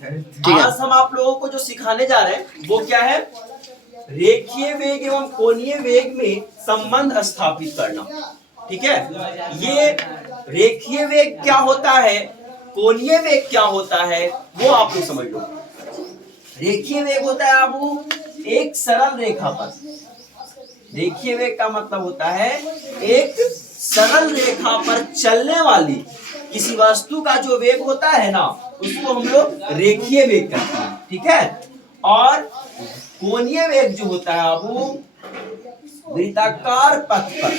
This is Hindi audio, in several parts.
आज हम आप लोगों को जो सिखाने जा रहे हैं वो क्या है, रेखीय वेग एवं कोणीय वेग में संबंध स्थापित करना। ठीक है, ये रेखीय वेग क्या होता है, कोणीय वेग क्या होता है, वो आप लोग समझ लो। रेखीय वेग होता है बाबू एक सरल रेखा पर, रेखीय वेग का मतलब होता है एक सरल रेखा पर चलने वाली किसी वस्तु का जो वेग होता है ना, उसको हम लोग रेखीय वेग कहते हैं। ठीक है, और कोणीय वेग जो होता है वो वृत्ताकार पथ पर,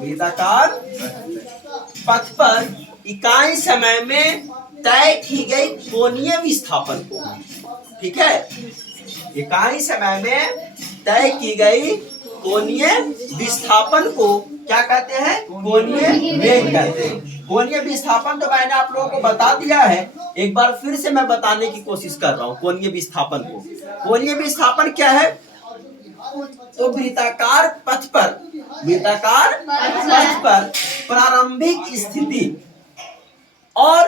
वृत्ताकार पथ पर इकाई समय में तय की गई कोणीय विस्थापन को, ठीक है, इकाई समय में तय की गई कोणीय विस्थापन को क्या कहते हैं, कोणीय वेग कहते हैं। कोणीय विस्थापन तो मैंने आप लोगों को बता दिया है, एक बार फिर से मैं बताने की कोशिश कर रहा हूँ कोणीय विस्थापन को। कोणीय विस्थापन क्या है, तो वृत्ताकार पथ पर, वृत्ताकार पथ पर प्रारंभिक स्थिति और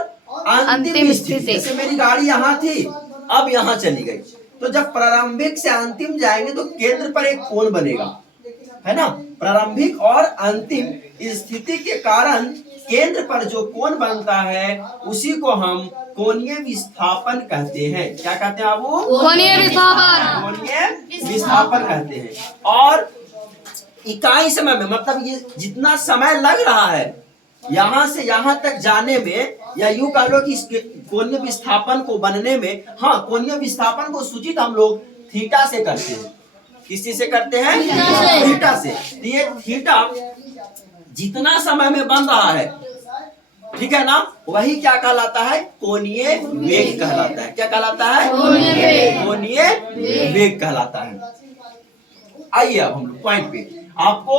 अंतिम स्थिति, जैसे मेरी गाड़ी यहाँ थी अब यहाँ चली गई, तो जब प्रारंभिक से अंतिम जाएंगे तो केंद्र पर एक कोण बनेगा, है ना। प्रारंभिक और अंतिम स्थिति के कारण केंद्र पर जो कोण बनता है उसी को हम कोणीय विस्थापन कहते हैं। क्या कहते हैं आप, कोणीय विस्थापन, कोणीय विस्थापन कहते हैं। और इकाई समय में मतलब ये जितना समय लग रहा है यहाँ से यहाँ तक जाने में, या यूं कह लो कि कोणीय विस्थापन को बनने में, हाँ, कोणीय विस्थापन को सूचित हम लोग थीटा से करते हैं। किस चीज से करते हैं, थीटा से। ये थीटा जितना समय में बन रहा है, ठीक है ना, वही क्या कहलाता है, कोणीय वेग कहलाता है। क्या कहलाता है, कोणीय वेग कहलाता है। आइए अब हम लोग पॉइंट पे, आपको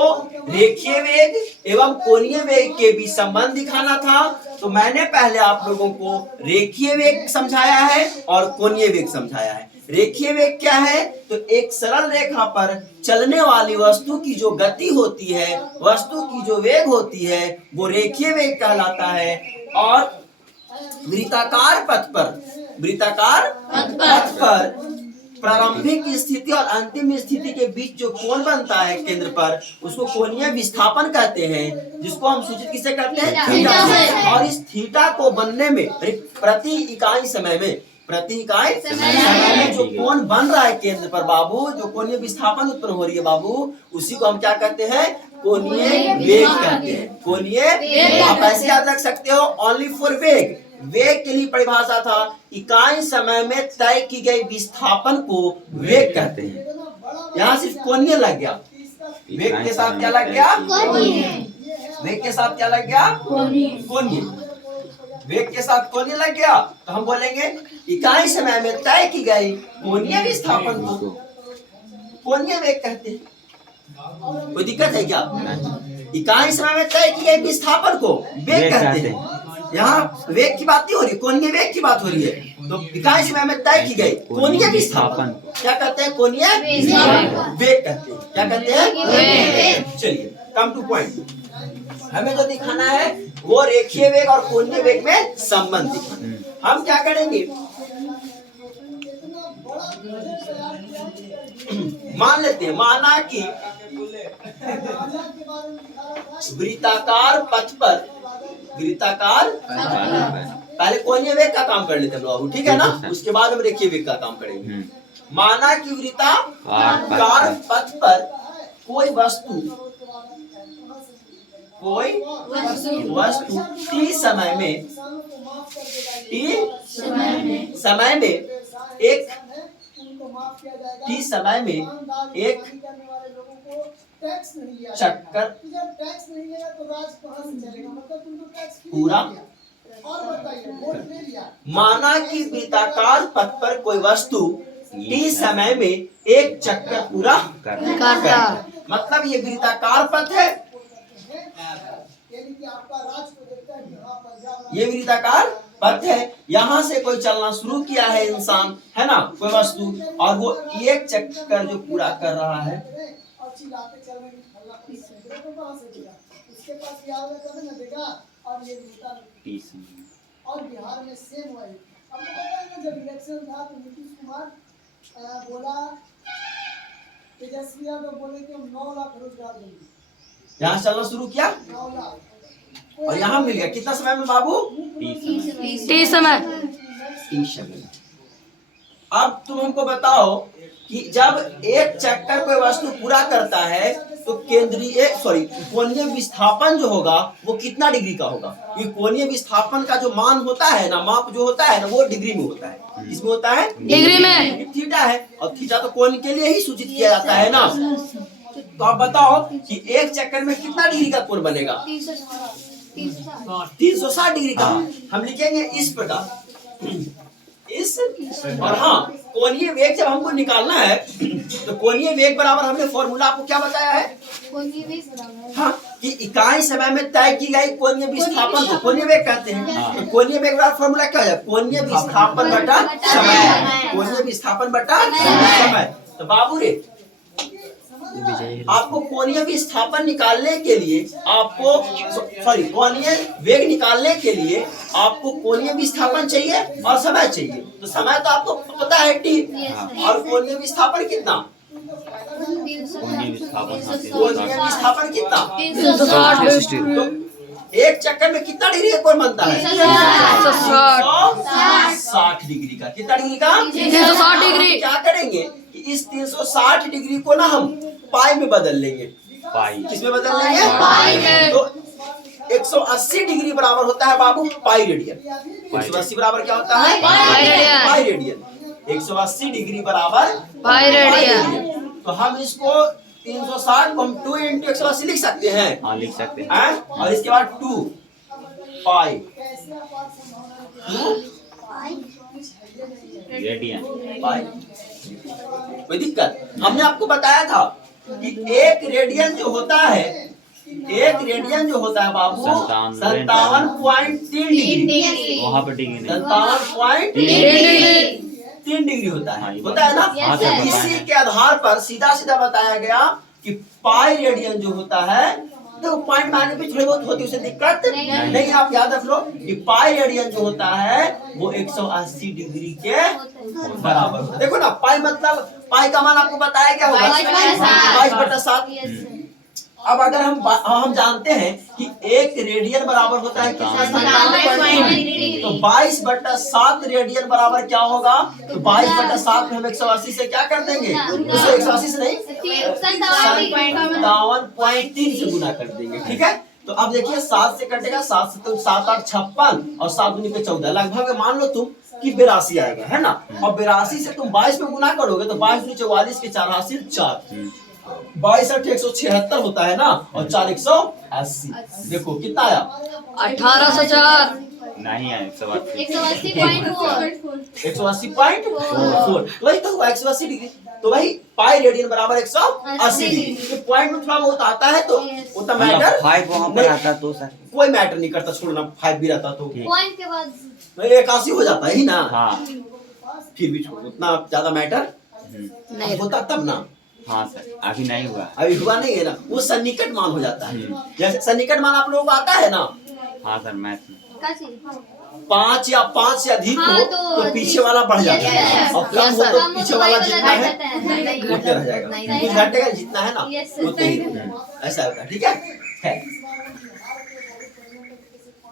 रेखीय वेग एवं कोणीय वेग के बीच संबंध दिखाना था, तो मैंने पहले आप लोगों को रेखीय वेग समझाया है और कोणीय वेग समझाया है। रेखीय वेग क्या है, तो एक सरल रेखा पर चलने वाली वस्तु की जो गति होती है, वस्तु की जो वेग होती है, वो रेखीय वेग कहलाता है। और वृत्ताकार पथ पर, वृत्ताकार पथ पर प्रारंभिक स्थिति और अंतिम स्थिति के बीच जो कोण बनता है केंद्र पर, उसको कोणीय विस्थापन कहते हैं, जिसको हम सूचित किससे करते हैं, थीटा से। और इस थीटा को बनने में प्रति इकाई समय में, प्रति इकाई समय में जो कोण बन रहा है केंद्र पर बाबू, जो कोणीय विस्थापन उत्पन्न हो रही है बाबू, उसी को हम क्या कहते हैं, कोणीय वेग कहते हैं। कोणीय, आप ऐसे याद रख सकते हो, ओनली फॉर वेग, वेग के लिए परिभाषा था इकाई समय में तय की गई विस्थापन को वेग कहते हैं। यहाँ सिर्फ कोणीय लग गया, वेग के साथ क्या लग गया, वेग के साथ क्या लग गया, कोणीय, वेग के साथ कोणीय लग गया, तो हम बोलेंगे इकाई समय में तय की गई कोणीय विस्थापन को कोणीय वेग कहते हैं। कोई दिक्कत है क्या, इकाई समय में तय की गई विस्थापन को वेग कहते हैं। यहाँ वेग की बात नहीं हो रही, कोणीय वेग की बात हो रही है। तो इकाई समय में तय की गई कोणीय विस्थापन क्या कहते हैं, कोणीय वेग कहते हैं। क्या कहते हैं, चलिए कम टू पॉइंट। हमें जो दिखाना है वो रेखीय वेग और कोणीय वेग में संबंध दिखाना। हम क्या करेंगे, मान लेते हैं, माना कि वृत्ताकार पथ पर, वृत्ताकार पहले कोणीय वेग का काम कर लेते हैं लोग, ठीक है ना, उसके बाद हम रेखीय वेग का काम करेंगे। माना कि वृत्ताकार पथ पर कोई वस्तु t समय में, t समय में एक चक्कर पूरा, माना कि वृत्ताकार पथ पर कोई वस्तु t समय में एक चक्कर पूरा करता, मतलब ये वृत्ताकार पथ है, ये वृत्ताकार पथ है, यहाँ से कोई चलना शुरू किया है इंसान, है ना, कोई वस्तु, और वो एक चक्कर जो पूरा कर रहा है, और बिहार में सेम वही। आपको पता है ना, जब इलेक्शन था तो नीतीश कुमार बोला, तेजस्वी यादव बोले कि हम 9 लाख रोजगार देंगे। यहाँ चलना शुरू किया 9 लाख। और यहाँ मिल गया कितना समय में बाबू? 30 समय। 30 समय। अब तुम हमको बताओ कि जब एक चक्कर कोई वस्तु पूरा करता है तो कोणीय विस्थापन जो होगा वो कितना डिग्री का होगा? ये कोणीय विस्थापन का जो मान होता है ना, माप जो होता है ना, वो डिग्री में होता है। किसमें होता है? डिग्री में। थीटा है, और थीटा तो कोण के लिए ही सूचित किया जाता है ना। तो आप बताओ कि एक चक्कर में कितना डिग्री का कोण बनेगा? 360 डिग्री का। हम लिखेंगे इस प्रकार, इस, और हाँ, कोणीय वेग जब हमको निकालना है तो कोणीय वेग बराबर हमने फॉर्मूला आपको क्या बताया है? हाँ, कि इकाई समय में तय की गई कोणीय विस्थापन को कोणीय वेग कहते हैं। तो कोणीय वेग बराबर फॉर्मूला क्या है? कोणीय विस्थापन बटा समय। कोणीय विस्थापन बटा समय। तो बाबू रे, आपको कोणीय विस्थापन निकालने के लिए कोणीय वेग निकालने के लिए आपको कोणीय विस्थापन चाहिए और समय चाहिए। तो समय तो आपको पता है t, और कोणीय विस्थापन कितना? कोणीय विस्थापन कितना? 360। तो एक चक्कर में कितना डिग्री का कोण बनता है? 360 डिग्री का। कितना डिग्री का? 360 डिग्री। क्या करेंगे कि इस 360 डिग्री को ना हम पाई में बदल लेंगे। पाई। किसमें बदल लेंगे? पाई में। तो 180 डिग्री बराबर होता है बाबू पाई रेडियन। 180 बराबर क्या होता है? Pi radian. 180 डिग्री बराबर पाई रेडियन। तो हम इसको 360 को हम 2 × 180 लिख सकते हैं। हाँ, लिख सकते हैं। और इसके बाद 2 पाई रेडियन। पाई। कोई दिक्कत? हमने आपको बताया था कि एक रेडियन जो होता है बाबू 57.3 डिग्री। वहाँ पे डिग्री नहीं। 57.3 डिग्री होता है ना। तो इसी के आधार पर सीधा बताया गया कि पाई रेडियन जो होता है, तो पॉइंट मारने पे थोड़ी बहुत होती है, उसे दिक्कत नहीं। आप याद रख लो कि पाई रेडियन जो होता है वो 180 डिग्री के बराबर होता है। देखो ना, पाई मतलब पाई का मान आपको बताया क्या होगा? 22/7। अब अगर हम जानते हैं कि एक रेडियन बराबर होता है कितना? 57.3। तो 22/7 रेडियन बराबर क्या होगा? तो 22/7 में हम 180 से क्या कर देंगे? उसको 180 से नहीं, 57.3 से गुना कर देंगे। ठीक है, तो अब देखिए 7 से कटेगा, 7 से तो 7 8 56 और 7 दूनी पे 14, लगभग मान लो तुम कि 82 आएगा, है ना। और 82 से तुम 22 में गुना करोगे तो 22 दूनी 44 के 4 हासिल 4, 22 8 176 होता है ना, और 4 180। देखो कितना आया? 1804। नहीं है 180.4। तो वही तो 180 डिग्री। तो वही पाई रेडियन बराबर 180 डिग्री। तो पॉइंट में थोड़ा बहुत आता है तो वो तो मैटर 5 वहाँ पर आता तो सर कोई मैटर नहीं करता, छोड़ना 5 भी रहता तो पॉइंट के बाद 81 हो जाता है ही ना। हाँ। फिर भी छोड़, उतना ज्यादा मैटर नहीं होता तब ना। हाँ सर, अभी नहीं हुआ। अभी हुआ नहीं है ना, वो सन्निकट मान हो जाता है। जैसे सन्निकट मान आप लोगों को आता है ना। हाँ सर, मैथ में 5 या 5 से अधिक हो तो पीछे वाला बढ़ जाता है, और कम हो तो पीछे वाला जितना है उतना रह जाएगा। कुछ घटेगा जितना है ना उतना ही ऐसा होता है। ठीक है।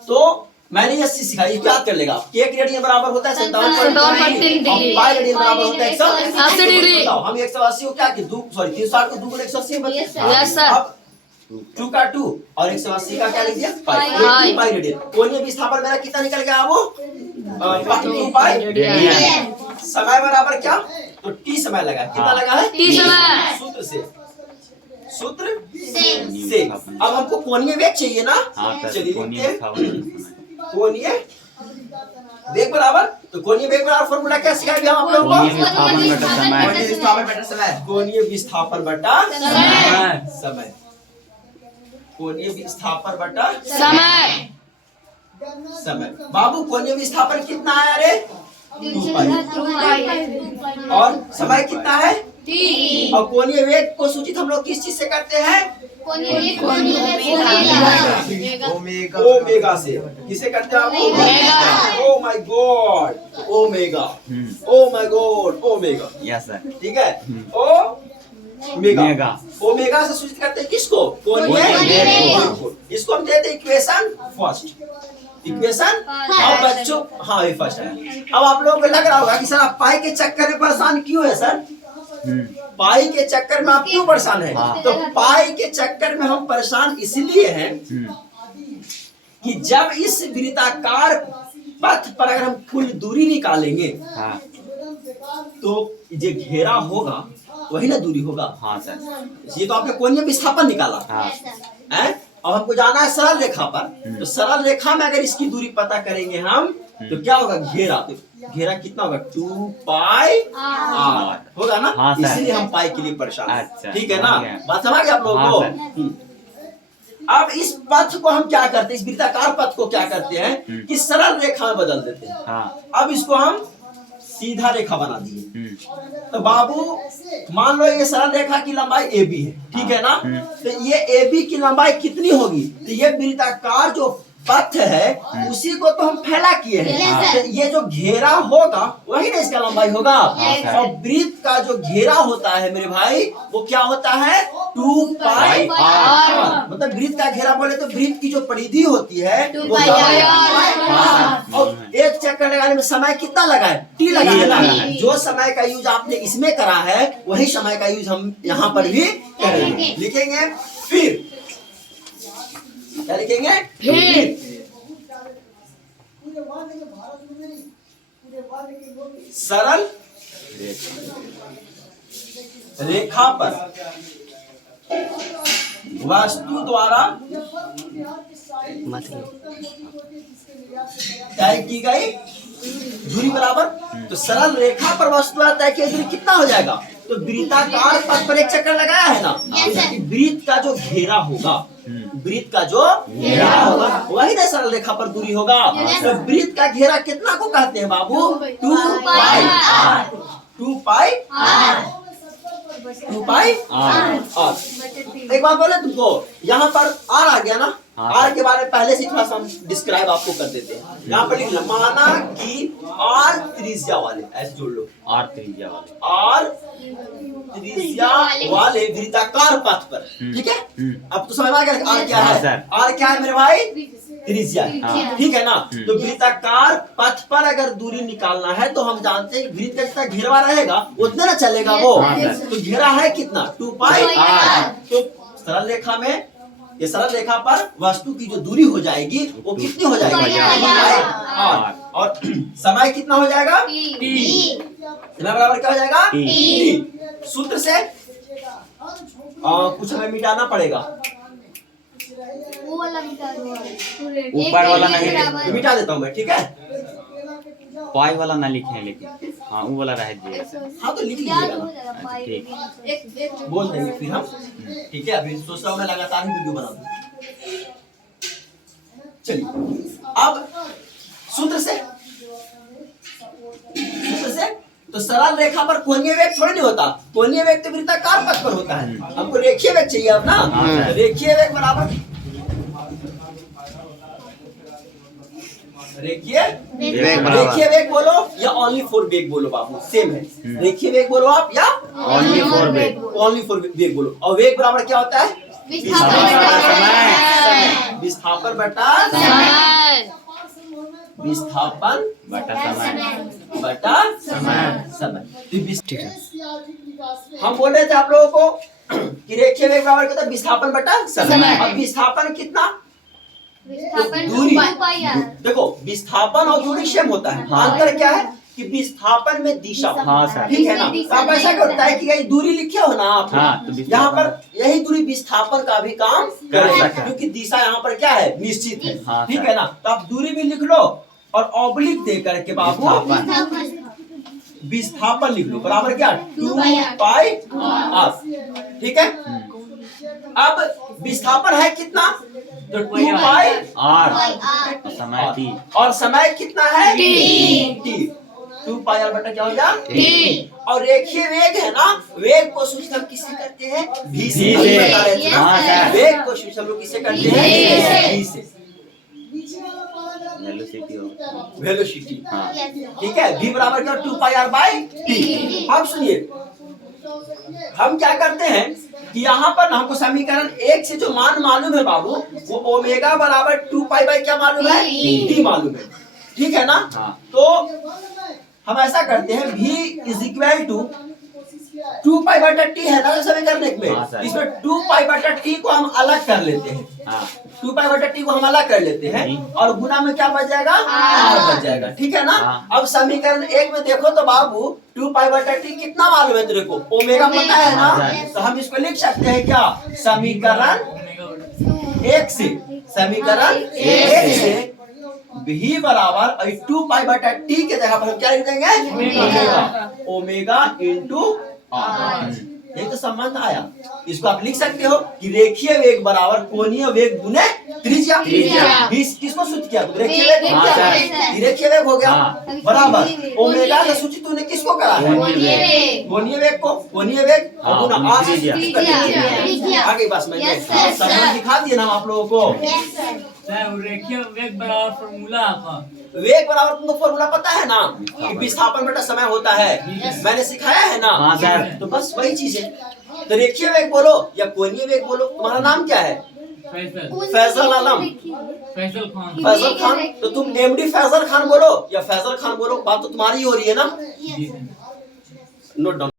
तो मैंने ये सीखा, ये क्या कर लेगा? एक रेडियन बराबर होता है 57.3 डिग्री, पाई रेडियन बराबर होता है 180 डिग्री। हम 180 को क्या कि 360 को 2 × 180 में बदल। Yes sir. अब 2 का 2 और 180 का क्या लिख दिया? पाई। Pi radian. कोणीय विस्थापन मेरा कितना निकल गया? वो 2 पाई रेडियन। समय बराबर क्या? तो t समय लगा। कितना लगा है? t समय। सूत्र से अब हमको कोणीय वेग चाहिए ना। चलिए कोणीय वेग बराबर, तो कोणीय वेग बराबर फॉर्मूला क्या सिखाया हम आप लोगों को? कोणीय विस्थापन बटा समय। कोणीय विस्थापन बटा समय। बाबू कोणीय विस्थापन कितना है? अरे 2 पाई। और समय कितना है? और कोणीय वेग को सूचित हम लोग किस चीज से करते हैं? ओमेगा से किसे करते हैं आप? Oh my God, omega, oh my God, omega. Yes sir. ठीक है, ओमेगा, मेगा। ओमेगा से सूचित करते हैं किसको? कोणीय वेग को। इसको हम देते हैं इक्वेशन फर्स्ट, इक्वेशन। अब बच्चों, हाँ ये फर्स्ट है। अब आप लोगों को लग रहा होगा कि सर आप पाई के चक्कर में परेशान क्यों है सर? पाई के चक्कर में आप क्यों परेशान है? हाँ। तो पाई के चक्कर में हम परेशान इसलिए हैं कि जब इस वृत्ताकार पथ पर अगर हम कुल दूरी निकालेंगे हाँ तो जो घेरा होगा वही ना दूरी होगा। हाँ सर। ये तो आपने कोणीय विस्थापन निकाला हाँ है। अब हमको जाना है सरल रेखा पर, तो सरल रेखा में अगर इसकी दूरी पता करेंगे हम तो क्या होगा? घेरा, तो घेरा कितना होगा? 2 पाई आर होगा ना। हाँ सर। इसीलिए हम पाई के लिए परेशान हैं। अच्छा, ठीक है ना, समझ गया। बात समझ गए आप लोगों हाँ को? सर। अब इस पथ को हम क्या करते हैं, इस वृत्ताकार पथ को क्या करते हैं कि सरल रेखा में बदल देते हैं। हाँ। अब इसको हम सीधा रेखा बना दिए। तो बाबू मान लो ये सरल रेखा की लंबाई AB है, ठीक है ना। तो ये AB की लंबाई कितनी होगी? तो ये वृत्ताकार जो पथ है उसी को तो हम फैला किए हैं। तो ये जो घेरा होगा वही ना इसका लंबाई होगा। और वृत्त का जो घेरा होता है मेरे भाई वो क्या होता है? 2 पाई आर। मतलब वृत्त का घेरा बोले तो वृत्त की जो परिधि होती है वो क्या है? और एक चक्कर लगाने में समय कितना लगा है? T लगा है ना। जो समय का यूज आपने इसमें करा है वही समय का यूज हम यहाँ पर भी करेंगे। लिखेंगे फिर, क्या लिखेंगे? फिर सरल रेखा पर वस्तु द्वारा तय की गई दूरी बराबर, तो सरल रेखा पर वस्तु द्वारा तय की दूरी कितना हो जाएगा? तो वृत्ताकार पथ पर एक चक्कर लगाया है ना, वृत्त का जो घेरा होगा, वृत्त का जो घेरा होगा वही ना सरल रेखा पर दूरी होगा। तो वृत्त का घेरा कितना को कहते हैं बाबू? 2 pi R. 2 pi R. 2 pi R. एक बात बोले तुमको, यहाँ पर आर आ गया ना। आर के बारे में पहले से थोड़ा सा हम डिस्क्राइब आपको कर देते हैं। यहाँ पर लिख लो, माना कि आर त्रिज्या वाले, ऐसे जोड़ लो, आर त्रिज्या वाले, आर त्रिज्या वाले वृत्ताकार पथ पर, ठीक है। अब तो समझ में आ गया आर क्या है? आर क्या है मेरे भाई? त्रिज्या, ठीक है ना। तो वृत्ताकार पथ पर अगर दूरी निकालना है तो हम जानते हैं वृत्त का जितना घेरवा रहेगा उतना ना चलेगा वो। तो घेरा है कितना? 2 पाई आर। तो सरल रेखा में, ये सरल रेखा पर वस्तु की जो दूरी हो जाएगी वो कितनी हो जाएगी? आर। और समय कितना हो जाएगा? T। समय बराबर क्या हो जाएगा? T। सूत्र से कुछ हमें मिटाना पड़ेगा। ऊपर वाला नहीं, मिटा देता हूँ मैं, ठीक है। पाई वाला ना लिखे हैं लेकिन, हाँ वो वाला रह जाएगा। हाँ तो लिख लीजिएगा ना, अच्छा, ठीक। बोल देंगे फिर हम, ठीक है। अभी सोच रहा हूँ मैं लगातार ही वीडियो बना दूँ। चलिए अब सूत्र से तो सरल रेखा पर कोणीय वेग थोड़ी नहीं होता। कोणीय वेग तो वृत्ताकार पथ पर होता है। हमको रेखीय वेग चाहिए अब ना। रेखीय वेग बराबर रेखीय वेग बोलो या ओनली फॉर वेग बोलो बाबू, सेम है। रेखीय वेग बोलो आप या ओनली फॉर वेग, ओनली फॉर वेग बोलो। और वेग बराबर क्या होता है? विस्थापन बटा समय। विस्थापन बटा समय, बटा समय। ठीक है, हम बोल रहे थे आप लोगों को कि रेखीय वेग बराबर क्या होता है? विस्थापन बटा समय। और विस्थापन कितना? दूरी। देखो विस्थापन और दूरी सेम होता है। अंतर क्या है कि विस्थापन में दिशा, हाँ सर, ठीक है ना। तो आप ऐसा करता है कि यही दूरी लिखे हो ना आप, हाँ, तो यहाँ पर यही दूरी विस्थापन का भी काम करेगा, सर। क्योंकि दिशा यहाँ पर क्या है? निश्चित है, हाँ, ठीक सर। है ना। तो आप दूरी भी लिख लो और ऑब्लिक दे करके बाबू विस्थापन लिख लो, बराबर क्या? 2 पाई आर, ठीक है। अब विस्थापन है कितना? तो 2 पाई आर। समय T। और समय कितना है? T। 2 पाई आर बटा क्या हो गया टी। और रेखीय वेग है ना, वेग को सूचित हम किससे करते हैं भी से। भी हम से। बता रहे थे ना, हाँ, सर। वेग को सूचित हम लोग किससे करते हैं भी से। भी से। नीचे वाला पैराग्राफ वेलोसिटी हो। वेलोसिटी, हाँ ठीक है, v बराबर क्या 2 पाई आर बाई टी। अब सुनिए हम क्या करते हैं कि यहाँ पर हमको समीकरण 1 से जो मान मालूम है बाबू, वो ओमेगा बराबर 2 पाई बाई क्या मालूम है टी मालूम है, ठीक है ना। हाँ। तो हम ऐसा करते हैं v इज इक्वल टू 2 पाई बटा टी है ना समीकरण 1 हाँ, में, सर। इसमें 2 पाई बटा टी को हम अलग कर लेते हैं, हाँ 2 पाई बटा टी को हम अलग कर लेते हैं और गुना में क्या बच जाएगा आर बच जाएगा, ठीक है ना। हाँ। अब समीकरण 1 में देखो तो बाबू 2 पाई बटा टी कितना मालूम है तेरे को, ओमेगा पता है ना, हाँ। तो हम इसको लिख सकते हैं क्या समीकरण 1 से, समीकरण 1 से v बराबर 2 पाई बटा टी के जगह पर हम क्या लिख देंगे ओमेगा, ओमेगा इंटू आर। यही तो संबंध आया। इसको आप लिख सकते हो कि रेखीय वेग बराबर कोणीय वेग गुने त्रिज्या। त्रिज्या। किसको सूचित किया रेखीय वेग हो हाँ, गया, सर। ये रेखीय वेग हो गया हाँ। बराबर ओमेगा का सूचित तूने किसको करा है कोणीय वेग। कोणीय वेग को, कोणीय वेग हाँ, और गुना आर से त्रिज्या। सूचित कर दिया। आगे बस मैं Yes, sir. संबंध दिखा दिए ना हम आप लोगों को। सर रेखीय वेग बराबर फॉर्मूला आपका वेग बराबर तुमको फॉर्मूला पता है ना कि विस्थापन बटा समय होता है, मैंने सिखाया है ना। हाँ, सर। तो बस वही चीज है। तो रेखीय वेग बोलो या कोणीय वेग बोलो, तुम्हारा नाम क्या है फैसल फैजल आलम, फैसल खान फैजल खान, तो तुम एमडी फैजल खान बोलो या फैजल खान बोलो, बात तो तुम्हारी हो रही है ना। जी सर। Note down.